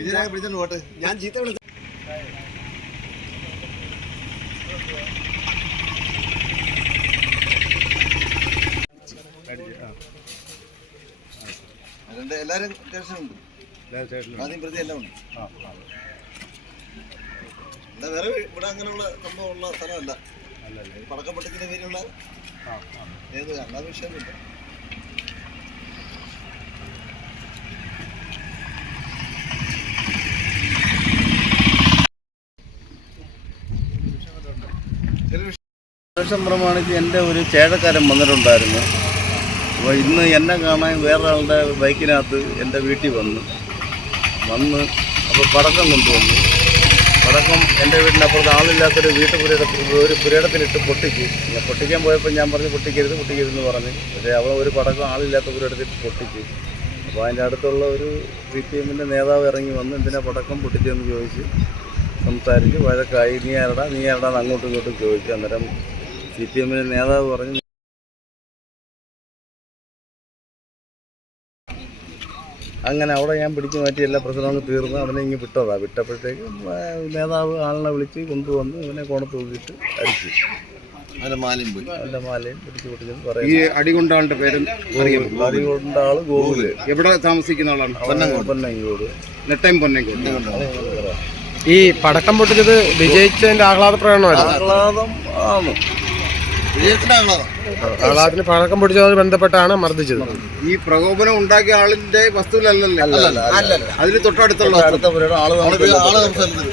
ഇതിനാ പിടിച്ച നോട്ട് ഞാൻ ചീത്ത വിളിച്ച അതുകൊണ്ട് എല്ലാരും ടെൻഷനുണ്ട് ആദ്യം പ്രതി എല്ലാം ഉണ്ട്. വേറെ ഇവിടെ അങ്ങനെയുള്ള സംഭവമുള്ള സ്ഥലമല്ല. പടക്കപ്പെട്ടതിന്റെ പേരുള്ള ഏത് അല്ലാതെ വിഷയമില്ല പ്രമാണിച്ച് എന്റെ ഒരു ചേട്ടക്കാരൻ വന്നിട്ടുണ്ടായിരുന്നു. അപ്പോൾ ഇന്ന് എന്നെ കാണാൻ വേറൊരാളുടെ ബൈക്കിനകത്ത് എന്റെ വീട്ടിൽ വന്നു. വന്ന് അപ്പോൾ പടക്കം കൊണ്ടുവന്നു. പടക്കം എന്റെ വീടിനപ്പുറത്ത് ആളില്ലാത്തൊരു വീട്ടു പുരയിടത്തിൽ ഒരു പുരയിടത്തിലിട്ട് പൊട്ടിച്ച്. ഞാൻ പൊട്ടിക്കാൻ പോയപ്പോൾ ഞാൻ പറഞ്ഞു പൊട്ടിക്കരുത് പൊട്ടിക്കരുതെന്ന് പറഞ്ഞു. പക്ഷേ അവൾ ഒരു പടക്കം ആളില്ലാത്ത പുരയിടത്തിൽ പൊട്ടിച്ച്. അപ്പോൾ അതിന്റെ അടുത്തുള്ള ഒരു സി പി എമ്മിന്റെ നേതാവ് ഇറങ്ങി വന്ന് എന്തിനാ പടക്കം പൊട്ടിച്ചെന്ന് ചോദിച്ച് സംസാരിച്ച് വഴക്കായി നീ ആരടാ നീ ആരടാന്ന് അങ്ങോട്ടും ഇങ്ങോട്ടും ചോദിച്ചു അന്നേരം സി പി എമ്മിന്റെ നേതാവ് പറഞ്ഞു അങ്ങനെ അവിടെ ഞാൻ പിടിച്ചു മാറ്റി എല്ലാ പ്രശ്നവും തീർന്നു അവനെ ഇങ്ങനെ വിട്ടതാണ് വിട്ടപ്പോഴത്തേക്ക് നേതാവ് ആളിനെ വിളിച്ച് കൊണ്ടുവന്ന് ഇവനെ കോണത്ത് നോക്കിയിട്ട് അടിച്ചു. മാലയും പോയി. മാലയും പിടിച്ചു ഈ പറയാം പേരും അടി കൊണ്ട ആൾ ഗോകുൽ. എവിടെ താമസിക്കുന്ന ആളാണ്? പൊന്നങ്കോട്. നെട്ടയം പൊന്നേക്കോട് ഈ പടക്കം പൊട്ടിച്ചത് വിജയിച്ചതിന്റെ ആഹ്ലാദ പ്രകടനമായിരുന്നു ആഹ്ലാദം ആണ്. വിജയത്തിന്റെ പഴക്കം പൊട്ടിച്ചതുമായി ബന്ധപ്പെട്ടാണ് മർദ്ദിച്ചത്. ഈ പ്രകോപനം ഉണ്ടാക്കിയ ആളിന്റെ വസ്തുവിലല്ലല്ലോ? അല്ലല്ല അതിന് തൊട്ടടുത്തുള്ള അടുത്ത ആൾ ആൾ ആൾ സംസാരിച്ചത്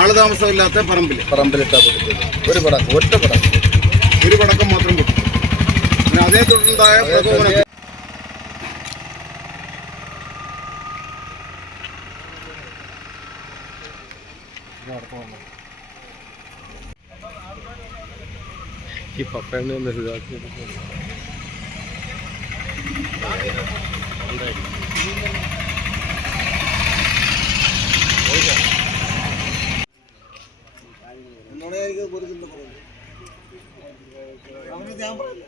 ആൾ താമസമില്ലാത്ത പറമ്പിൽ പറമ്പിലിട്ടാ ഒരു പടക്കം ഒറ്റ പടക്കം. ഒരു പടക്കം മാത്രം പൊട്ടി. പിന്നെ അതേ തുടർന്നുണ്ടായ പ്രകോപനം. ഈ പപ്പയിൽ നിന്ന് ഒഴിവാക്കി എന്നോട് ഞാൻ കൊടുക്കുന്നുണ്ട് അവനെ ഞാൻ പറയില്ല